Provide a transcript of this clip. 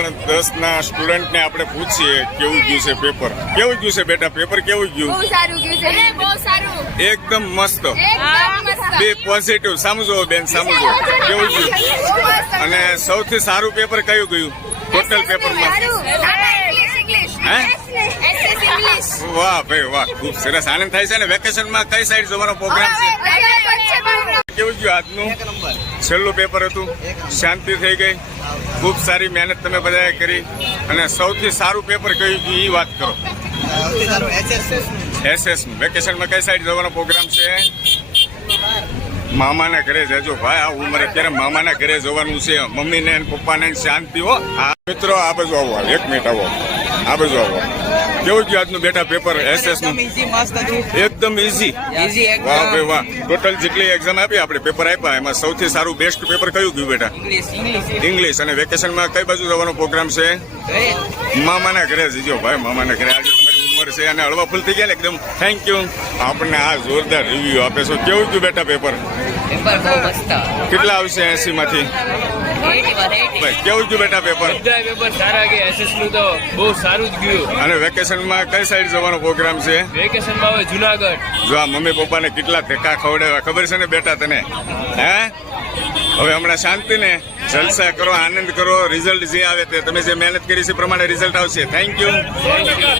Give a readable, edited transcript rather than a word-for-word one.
10 ના સ્ટુડન્ટ ને આપણે પૂછીએ કેવું ગયું છે પેપર. કેવું ગયું છે બેટા પેપર? કેવું ગયું? બહુ સારું ગયું છે. બહુ સારું. એકદમ મસ્ત. એકદમ મસ્ત. બે પોઝિટિવ. સમજો બેન, સમજો કેવું ગયું. અને સૌથી સારું પેપર કયું ગયું ટોટલ પેપરમાં? હે? વાહ ભાઈ વાહ, ખૂબ સરસ. આનંદ થાય છે ને. વેકેશનમાં કઈ સાઈડ જવાનો પ્રોગ્રામ છે? કેવું ગયું આજનું છેલ્લું પેપર હતું? શાંતિ થઈ ગઈ? ખૂબ સારી મહેનત તમે બધાએ કરી. અને સૌથી સારું પેપર કયું ગયું એ વાત કરો. એસએસ નું. વેકેશનમાં કઈ સાઈડ જવાનો પ્રોગ્રામ છે? મામાના ઘરે જજો ભાઈ. આ ઉંમરે અત્યારે મામાના ઘરે જવાનું છે. મમ્મીને ને પપ્પાને શાંતિ હો. હા મિત્રો, આ બાજુ આવો. 1 મિનિટ આવો. આ બાજુ આવો. કેવું ગયું આજનું બેટા પેપર એસએસ નું? એકદમ ઈઝી. વાહ ભાઈ વાહ. ટોટલ જેટલી એક્ઝામ આપી આપણે, પેપર આપ્યા, એમાં સૌથી સારું બેસ્ટ પેપર કયું ગયું બેટા? ઇંગ્લિશ. અને વેકેશનમાં કઈ બાજુ જવાનો પ્રોગ્રામ છે? મામાના ઘરે જજો ભાઈ. મામાના ઘરે આજે તમારી ઉંમર છે અને હળવા ફૂલ થઈ ગયા ને એકદમ. Thank you. આપણને આ જોરદાર રિવ્યુ આપે છો. કેવું ગયું બેટા પેપર? કેટલા આવશે 80 માંથી? કેવું ગયું બેટા પેપર? પેપર સારા ગયા. એસએસ નું તો બહુ સારું જ ગયું. અને વેકેશનમાં કઈ સાઈડ જવાનો પ્રોગ્રામ છે? વેકેશનમાં હવે જુનાગઢ. જો આ મમ્મી પપ્પાને કેટલા ધક્કા ખવડાવ્યા ખબર છે ને બેટા તને? હે? હવે હમણાં શાંતિ ને, જલસા કરો, આનંદ કરો. રિઝલ્ટ જે આવે તે તમે જે મહેનત કરી છે પ્રમાણે રિઝલ્ટ આવશે. Thank you.